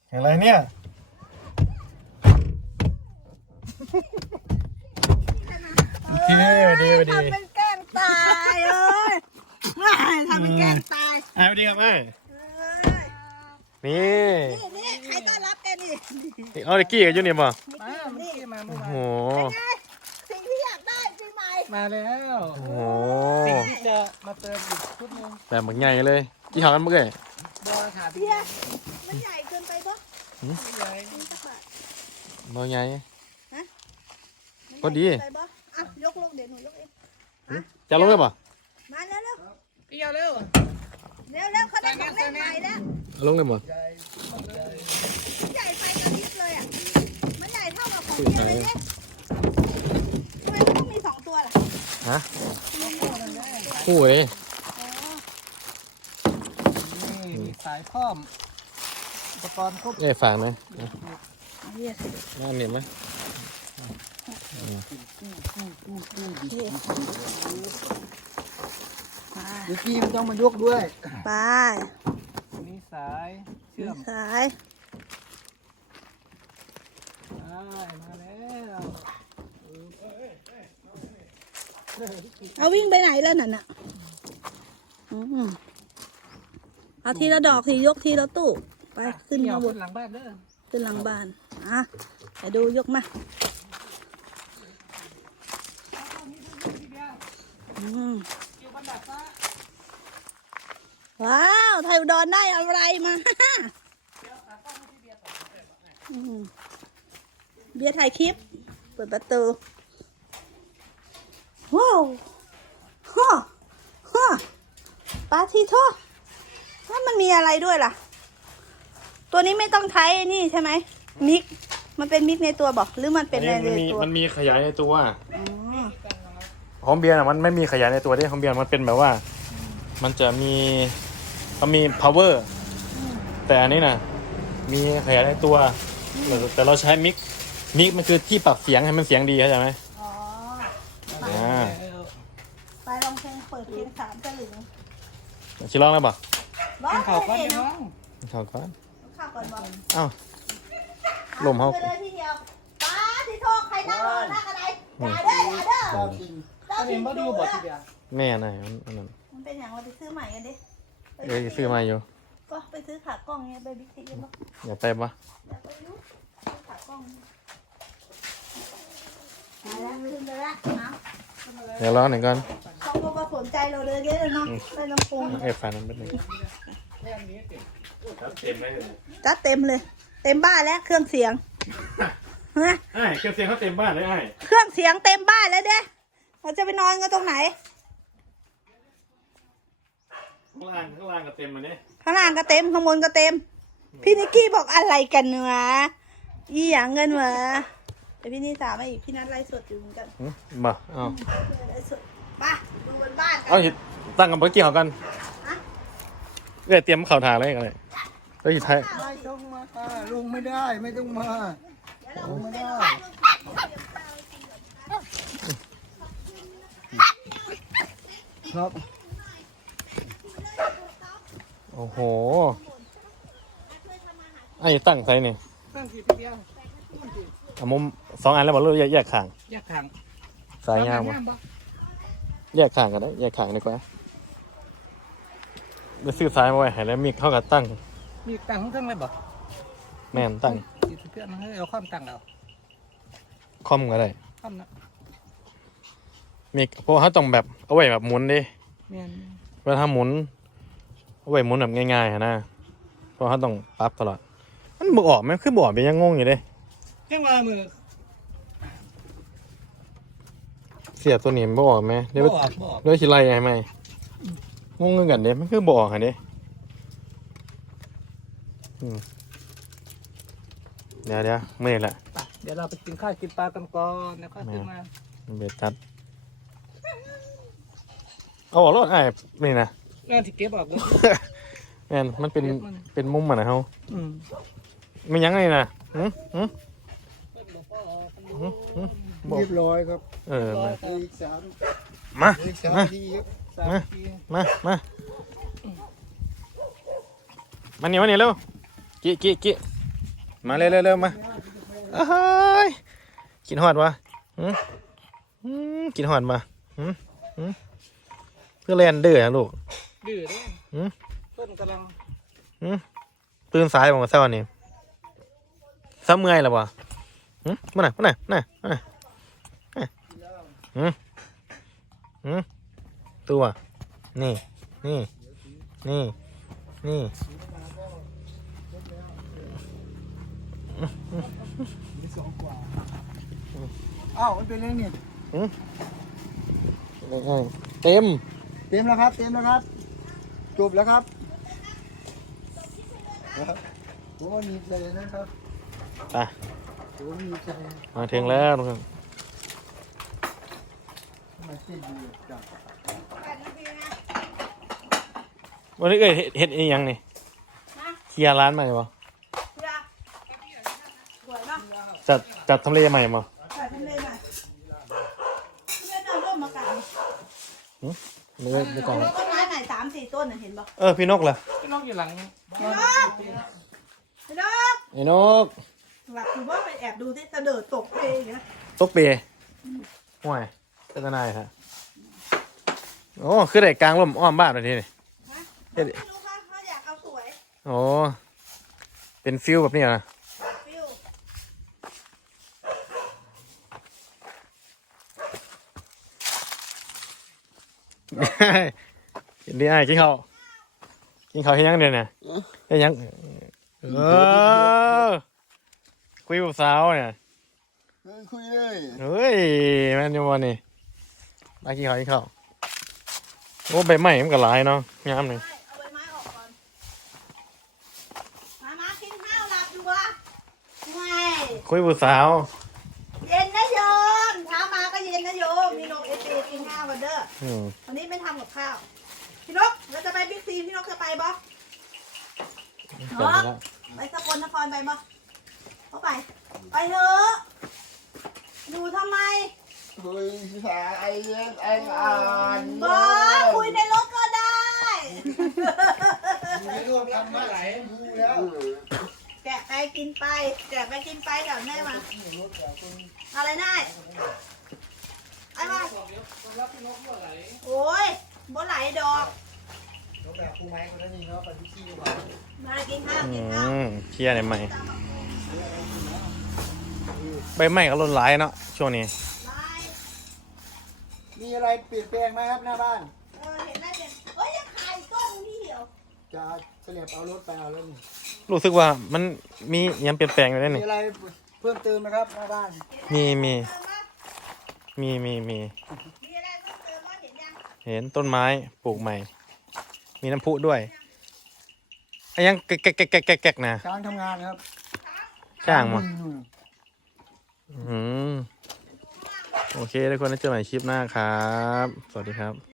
อะไรเนี่ยโอเคดีดีทำเป็นแกล้งตายเอ้ยทำเป็นแกล้งตายเอาดีครับแม่นี่นี่ใครต้อนรับแกนี่เอาเด็กกี้กันอยู่นี่ป่ะนี่มาเมื่อวานโอ้โหสิ่งที่อยากได้ปีใหม่มาแล้วโอ้โหสิ่งที่จะมาเติมอีกชุดนึงแต่เหมือนไงเลยที่หากันเมื่อไงบอลถามพี่เฮียมันใหญ่เกินไปปะใหญ่มันสักบาทเมื่อไงมันพอดีใหญ่เกินไปปะอ่ะยกลงเดี๋ยวหนูยกเองจะลงเลยป่ะมาเร็วเร็วพี่เอาเร็วเร็วเร็วเขาได้ของเล่นใหม่แล้วลงเลยหมดมันใหญ่ไปกระพริบเลยอ่ะมันใหญ่เท่ากับของเฮียเลยเนี่ยทำไมมันต้องมี2ตัวล่ะฮะคู่เลยนี่มีสายพร้อมอุปกรณ์ครบเอ้ยฝากหน่อยเฮียสิน่าเนียนไหมเดี๋ยวพี่มันต้องมายกด้วยไปนี่สายเชื่อมสายมาแล้วเอาวิ่งไปไหนแล้วน่ะเอาทีละดอกทียกทีละตู้ไปขึ้นเหนียมาว บขึ้นนหลังบ้านเด้อขึ้นหลังบ้านอ่ะไปดูยกมาอืมว้าวไทยอุดรได้อะไรมาอืมเบียร์ถ่ายคลิปเปิดประตูว้าวฮ่าฮ่าปาทีโทแล้วมันมีอะไรด้วยล่ะ ตัวนี้ไม่ต้องใช้นี่ใช่ไหมมิกมันเป็นมิกในตัวบอกหรือมันเป็นอะไรในตัวมันมีขยายในตัวอ๋อของเบียร์มันไม่มีขยายในตัวที่ของเบียร์มันเป็นแบบว่า มันจะมีpower แต่อันนี้นะมีขยายในตัวแต่เราใช้มิกมันคือที่ปรับเสียงให้มันเสียงดีเข้าใจไหมอ๋ออ่าไปลองเพลงเปิดเพลง3ตะลึงชิลองแล้วป่ะร้องกินเพข้าวลก้อนงน้เนาะองข่าวก่อนข้าวก่อนบอกอ้าวลมเขาไปเลยทีเดียวป้าที่โทษใครนั่งรอนั่งอะไรอย่าเด้ออย่าเด้อเจ้าจริงเจ้าอันชินี้มมาดูดูบอแล้กวทีเดียวแม่ไหนอันนั้นมันเป็นอย่างเราไปซื้อใหม่กันดิซื้อมาอยู่ก็ไปซื้อขากล้องเงี้ยไปบิ๊กซีกันปะอย่าไปปะอยากไปดูซื้อขากล้องมาแล้วขึ้นไปแล้วนะเดี๋ยวรอหนึ่งก่อนเขาก็มาสนใจเราเลยเยอะเลยเนาะไปลำโพงเอ้ยฟันมันเป็นหนึ่งจัดเต็มเลย เต็มบ้านแล้วเครื่องเสียงฮะไอ้เครื่องเสียงเขาเต็มบ้านเลยไอ้เครื่องเสียงเต็มบ้านแล้วเด้เราจะไปนอนกันตรงไหนข้างล่างก็เต็มมาเนี่ยข้างล่างก็เต็มข้างบนก็เต็ม พี่นิกกี้บอกอะไรกันวะอีหยังเงินวะแต่พี่นิสามาอีกพี่นัทไลฟ์สดอยู่เหมือนกันบ่เอาไลฟ์สดป่ะดูบนบ้านกัเอาหิตั้งกับเมื่อกี้เขากันฮะเอ้ยเตรียมเข่าทางเลยกันเลยเฮ้ยไทยไม่ต้องมาลุงไม่ได้ไม่ต้องมาเดี๋ยวเราไปนอนครับโอ้โหไอ้ตั้งไทยนี่ตั้งกี่ทีเดียวเอามุม2 อันแล้วบอกเลยแยกข้างแยกทางสายยาวบ่บ่แยกข้างกันได้แยกข้างดีกว่าไปซื้อสายมาไว้ให้แล้วมีเข้ากับตั้งมีตั้งทั้งเลยบ่แม่นตั้งติดเพื่อนให้เอาความตั้งเอาคอมก็ได้ความนะมีเพราะว่าเขาต้องแบบเอาไว้แบบหมุนดิเมียนเวลาหมุนเอาไว้หมุนแบบง่ายๆอะนะเพราะเขาต้องปรับตลอดมันบอกออกไหมคือบอกไปยังงงอยู่เด้แค่ว่ามือเสียบตัวนี้มันบอกไหมเดี๋ยวบ่ออกเดี๋ยวสิไล่ให้ไหมงงกันเด้มันคือบอกอะเด้อืมเดี๋ยวไม่ละเดี๋ยวเราไปกินข้าวกินปลากันก่อนแล้วก็ขึ้นมาเบียดตัดเอาออกรถไอ้นี่นะงานที่เก็บออกเลยแม่นมันเป็นมุมอะนะเขาอืมไม่ยั้งเลยนะหืมหืมหืมบอกเรียบร้อยครับเออมาอีกสามมาอีกสามมาทีครับสามทีมานี่เร็วกี้มาเร็วๆมาเอ้ยกินหอดวะกินหอดมาเพื่อเล่นดื้อนะลูกดื้อเด้ต้นกำลังตื่นสายบอกว่าเช้านี่ซ้ำเมื่อยแล้ววะมาหน่อยตัวนี่มีสองกว่าอ้าวมันเป็นเรื่องนี่เต็มเต็มแล้วครับจบแล้วครับผมว่ามีใจนะครับไปผมว่ามีใจมาถึงแล้วทุกคนมาเส้นอยู่จับวันนี้เฮ็ดอีหยังนี่เคลียร์ร้านใหม่ปะสวยเนาะจัดทำเลใหม่ปะใส่ทำเลหน่อยเล่นเอาร่มมากันไม่ก่อนต้นไม้ไหน3-4 ต้นน่ะเห็นบ่พี่นกเหรอพี่น้องอยู่หลังพี่นกไอ้นกหลับคือว่าไปแอบดูที่เสดอตกเองนะตกเปย์ห่วยเป็นทนายฮะโอ้คือได้กลางร่มอ้อมบ้านเลยทีนี่ไม่รู้ค่ะเขาอยากเอาสวยโอ้เป็นฟิลแบบนี้เหรอฟิวกินดีไอ้กินข้าวให้ยังเดี๋ยวเนี่ยให้ยังคุยกับสาวเนี่ยคุยเลยเฮ้ยแม่นอยังวันนี่มากินข้าวโอ้ใบไม้มันก็หลายเนาะงามเลยเอาใบไม้ออกก่อนมากินข้าวหลับอยู่วะไม่คุยกับสาวเย็นนะโยมเช้ามาก็เย็นนะโยมมีนกกินข้าวกันเด้อ วันนี้ไม่ทำกับข้าว พี่นกเราจะไปบิ๊กซีพี่นกจะไปบ่จบแล้วไปสกลนครไปบ่เขาไป ไปเถอะอยู่ทำไมคุยสายเย็นไอ้อ่านบ่คุยในรถก็ได้ไม่ร่วมกันมาไหลดูแล้วแกะไปกินไปแกะไปกินไปเดี๋ยวแม่มาอะไรได้ไอ้มาโอ้ยบ่ไหลดอกแล้วแบบครูไม้คนนั้นนี่เนาะไปที่ที่ว่ามากินข้าวกินข้าวเคลียร์หน่อยใหม่ใบไม้ก็ล้นหลายเนาะช่วงนี้ไปมีอะไรเปลี่ยนแปลงไหมครับหน้าบ้านเห็นได้เป็นเฮ้ยยังขายต้นนี่เดียวจะเฉลี่ยเอารถไปเอาแล้วนี่รู้สึกว่ามันมีอิหยังเปลี่ยนแปลงอยู่ได้มีนี่อะไรเพิ่มเติมไหมครับหน้าบ้านมีเติมมามีมีอะไรเพิ่มเติมมาเห็นยังเห็นต้นไม้ปลูกใหม่ มีน้ำพุด้วยไอ้ยังแก๊กนะช้างทำงานครับช่างมั้งโอเคทุกคนแล้วเจอกันใหม่คลิปหน้าครับ สวัสดีครับ